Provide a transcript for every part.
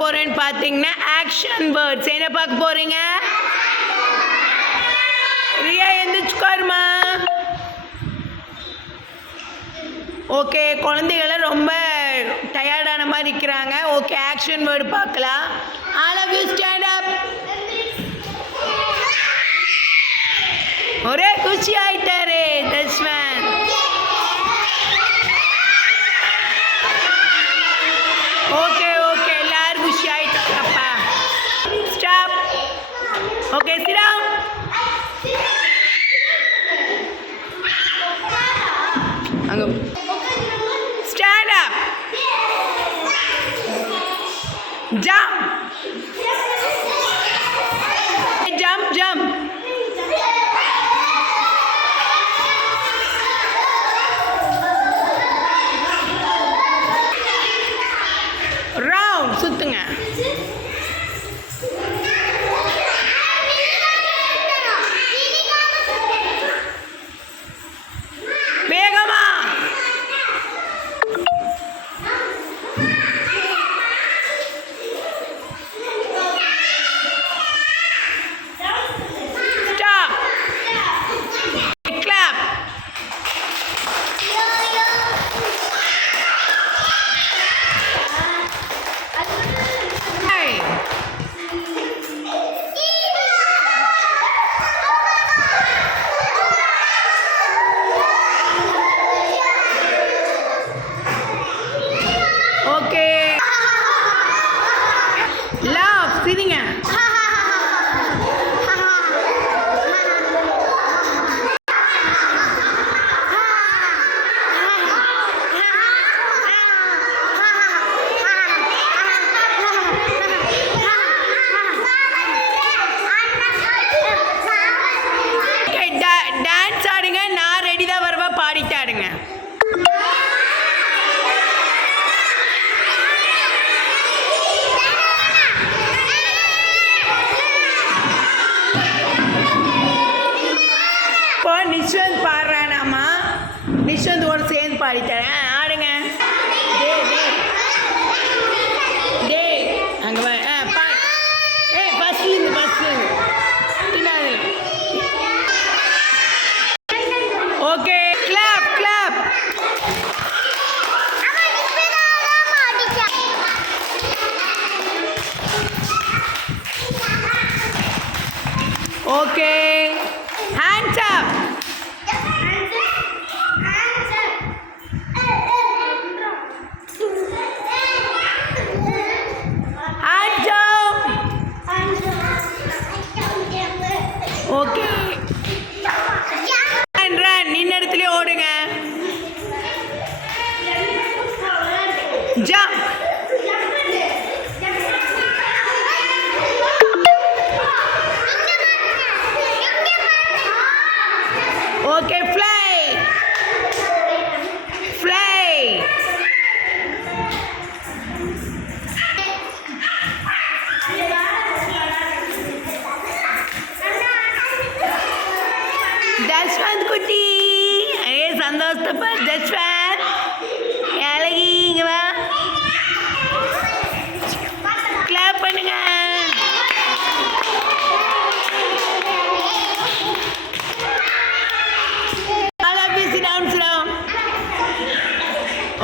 போறேன்னு பார்த்தீங்கன்னா action words என்ன பார்க்க போறீங்க? ரியா எந்திரிச்சுக்காருமா. ஓகே குழந்தைகள்லாம் ரொம்ப டயர்டான மாதிரி இருக்கிறாங்க. ஓகே ஆக்ஷன் வேர்டு பார்க்கலாம். All of you stand up ஒரே குச்சி ஆயிட்டார். ஓகே சிரம் அங்க ஸ்டாண்ட் அப் ஜம்ப் ஜம்ப் இப்போ நிஷந்த் பாடுறானாமா நிஷந்த் கூட சேர்ந்து பாடித்தரேன். ஆடுங்க. டேய் டே. டேய் அங்கே வா. ஆ பா. ஏ பஸ்லேருந்து இருந்து first okay clap clap okay Jaswant குட்டி. அதே சந்தோஷப்பா ஜஸ்வந்த். அழகி இங்க வா. கிளாப் பண்ணுங்க.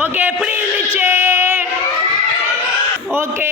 ஓகே எப்படி இருந்துச்சு? ஓகே